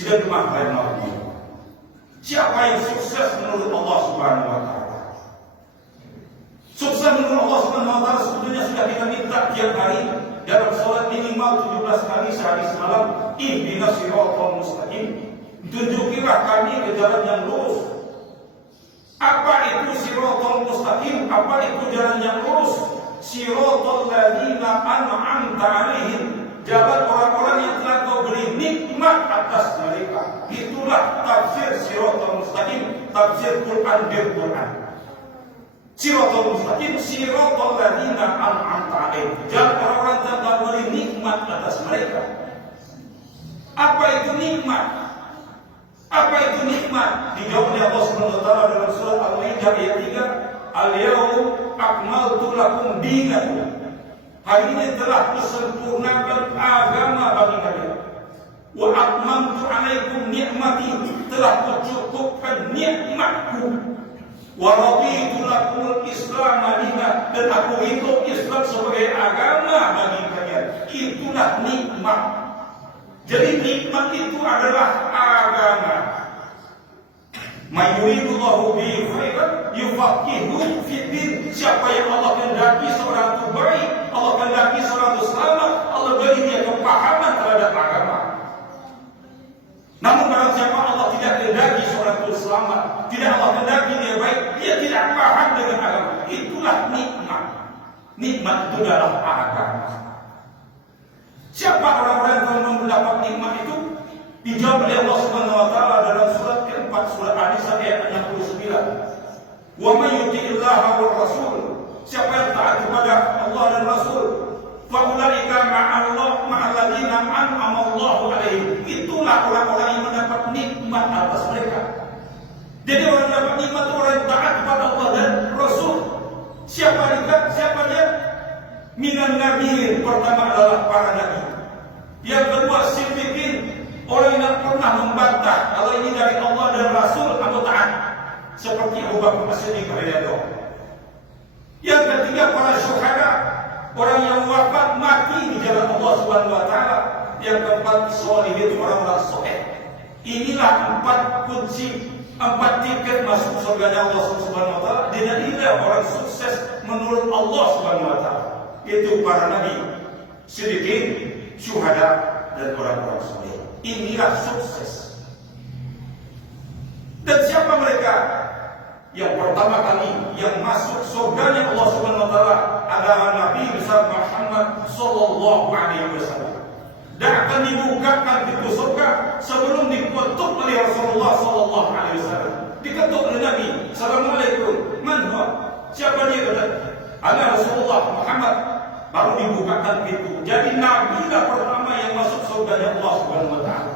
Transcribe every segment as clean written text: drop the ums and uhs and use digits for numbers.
Sudah dimaknai Nabi. Siapa yang sukses menurut Allah Subhanahu wa Ta'ala? Sukses menurut Allah Subhanahu wa Ta'ala sebetulnya sudah kita minta tiap hari dalam sholat minimal 17 kali sehari semalam. Ihdinas siratal mustaqim. Tunjukilah kami ke jalan yang lurus. Apa itu siratal mustaqim? Apa itu jalan yang lurus? Siratal ladzina an'amta 'alaihim. Jalan orang-orang yang telah kau beri nikmat atas mereka. Itulah tafsir siratal mustaqim, tafsir Quran bil Quran. Siratal mustaqim, siratal ladzina an'amta 'alaihim. Jalan orang-orang yang telah kau beri nikmat atas mereka. Apa itu nikmat? Apa itu nikmat? Dijawab oleh Allah Subhanahu wa Ta'ala dalam surah Al-Maidah ayat 3, "Al-yauma akmaltu lakum dinakum." Hari ini telah kusempurnakan agama bagi kalian. Wa atmamtu 'alaikum ni'mati, telah kucukupkan nikmatku. Wa raditu lakumul Islam madinah, dan aku ridho Islam sebagai agama bagi kalian. Itulah nikmat. Jadi nikmat itu adalah agama. Mayuridullahu bihi khairan yufaqihuhu fiddin. Siapa yang Allah kehendaki seorang itu baik, Allah kehendaki seorang itu selamat, Allah beri dia kepahaman terhadap agama. Namun barang siapa Allah tidak kehendaki seorang itu selamat, tidak Allah kehendaki dia baik, dia tidak paham dengan agama. Itulah nikmat. Nikmat itu adalah agama. Siapa orang-orang yang telah mendapat nikmat itu? Dijawab oleh Allah Subhanahu wa Ta'ala dalam surat keempat, surat An-Nisa ayat 69. Wa may yuti'illaha war rasul. Siapa yang taat kepada Allah dan Rasul, fa ulaika ma'al ladzina an'ama Allahu 'alaihim. Itulah orang-orang yang mendapat nikmat atas mereka. Jadi orang yang dapat nikmat itu orang yang taat kepada Allah dan Rasul. Siapa dia? Minan nabiyyin, pertama adalah para nabi. Yang kedua siddiqin, orang yang pernah membantah kalau ini dari Allah dan Rasul atau taat, seperti Abu Bakar As-Siddiq radhiyallahu. Yang ketiga para syuhada, orang yang wafat mati di jalan Allah Subhanahu wa Ta'ala. Yang keempat sholihin, orang-orang soleh. Inilah 4 kunci, 4 tiket masuk surganya Allah Subhanahu wa Ta'ala. Dan inilah orang sukses menurut Allah Subhanahu wa Ta'ala. Itu para nabi, siddiqin, syuhada, dan orang-orang soleh. Inilah sukses. Dan siapa mereka? Yang pertama kali yang masuk surganya Allah Subhanahu wa Ta'ala adalah Nabi besar Muhammad sallallahu alaihi wasallam. Dan akan dibukakan pintu surga sebelum diketuk oleh Rasulullah sallallahu alaihi wasallam. Diketuk oleh Nabi, "Assalamualaikum, man huwa?" Siapa dia? Kata, "Ana Rasulullah Muhammad." Baru dibukakan pintu. Jadi Nabi lah pertama yang masuk surganya Allah Subhanahu wa Ta'ala.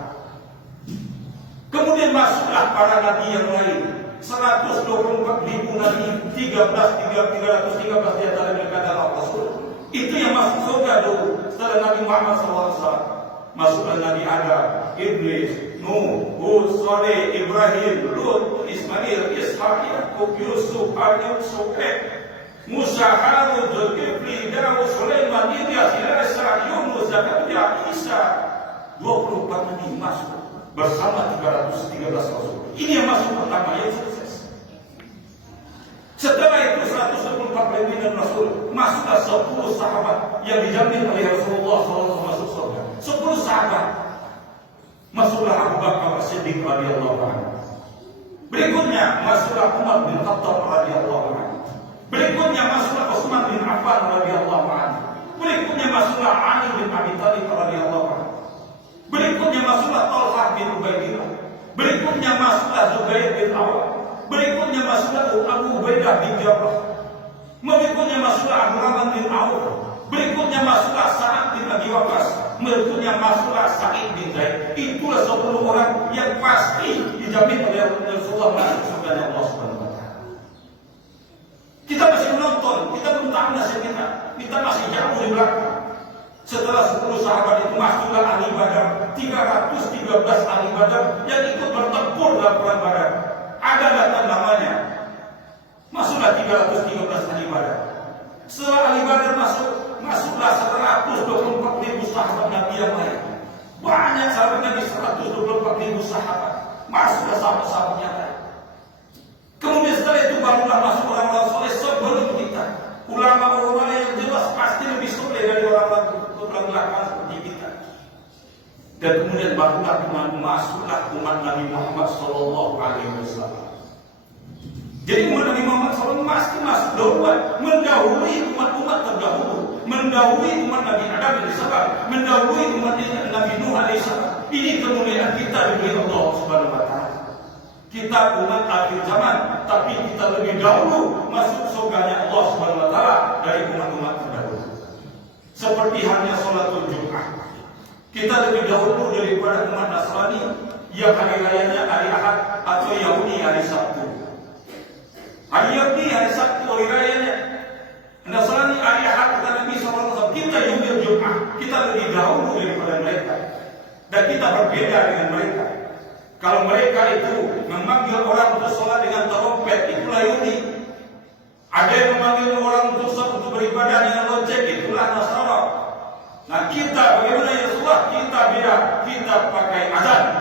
Kemudian masuklah para nabi yang lain. 124.000 nabi, 313 di antara mereka adalah Rasul. Itu yang masuk surga dulu. Setelah Nabi Muhammad SAW, masuklah Nabi Adam, Iblis, Nuh, Hud, Saleh, Ibrahim, Lut, Ismail, Ishaq, Yaqub, Yusuf, Ayub, Suhaib, Musa, Harun, Zulkifli, Dawud, Sulaiman, Ilyas, Ilasa, Yunus, Zakaria, Isa. 24 nabi masuk bersama 313 Rasul. Ini yang masuk pertama, yang sukses. Setelah itu 124 pimpinan Rasul, masuklah 10 sahabat yang dijamin oleh Rasulullah SAW masuk surga. 10 sahabat. Masuklah Abu Bakar As-Siddiq radhiyallahu anhu. Berikutnya masuklah Umar bin Khattab radhiyallahu anhu. Berikutnya masuklah Utsman bin Affan radhiyallahu anhu. Berikutnya masuklah Ali bin Abi Thalib radhiyallahu anhu. Berikutnya masuklah Talhah bin Ubaidillah. Berikutnya masuklah Zubair bin Awam. Berikutnya masuklah Abu Ubaidah bin Jarrah. Berikutnya masuklah Abdurrahman bin Auf. Berikutnya masuklah Sa'ad bin Abi Waqqas. Berikutnya masuklah Sa'id bin Zaid. Itulah 10 orang yang pasti dijamin oleh Rasulullah masuk surga Allah Subhanahu wa Ta'ala. Kita masih menonton, kita belum tahu nasib kita. Kita masih jauh di belakang. Setelah 10 sahabat itu masuklah ahli Badar, 313 ahli Badar yang ikut bertempur dalam perang Badar. Ada data namanya. Masuklah 313 ahli Badar. Setelah ahli Badar masuklah 124.000 sahabat Nabi yang lain. Banyak sahabat Nabi, 124.000 sahabat. Masuklah sahabat-sahabatnya. Kemudian setelah itu barulah masuk orang-orang soleh sebelum kita. Ulama-ulama yang jelas pasti lebih soleh dari orang-orang belakang seperti kita. Dan kemudian barulah masuklah umat Nabi Muhammad Sallallahu Alaihi Wasallam. Jadi umat Nabi Muhammad SAW pasti masuk duluan, mendahului umat-umat terdahulu, mendahului umat Nabi Adam alaihissalam, mendahului umat Nabi Nuh alaihissalam. Ini kemuliaan kita diberi Allah Subhanahu Wa Taala. Kita umat akhir zaman, tapi kita lebih dahulu masuk surganya Allah Subhanahu Wa Taala dari umat-umat terdahulu. Seperti halnya sholatul Jumat, kita lebih dahulu daripada umat Nasrani yang hari rayanya hari Ahad atau Yahudi hari Sabtu. Hari Yahudi hari Sabtu hari rayanya, Nasrani hari Ahad kata Nabi SAW. Kita Yaumul Jumat, kita lebih dahulu daripada mereka, dan kita berbeda dengan mereka. Kalau mereka itu memanggil orang untuk sholat dengan trompet, itulah Yahudi. Ada yang memanggil orang untuk sholat untuk beribadah dengan lonceng, itulah Nasrani. Nah kita bagaimana ya Rasulullah? Kita beda, kita pakai azan.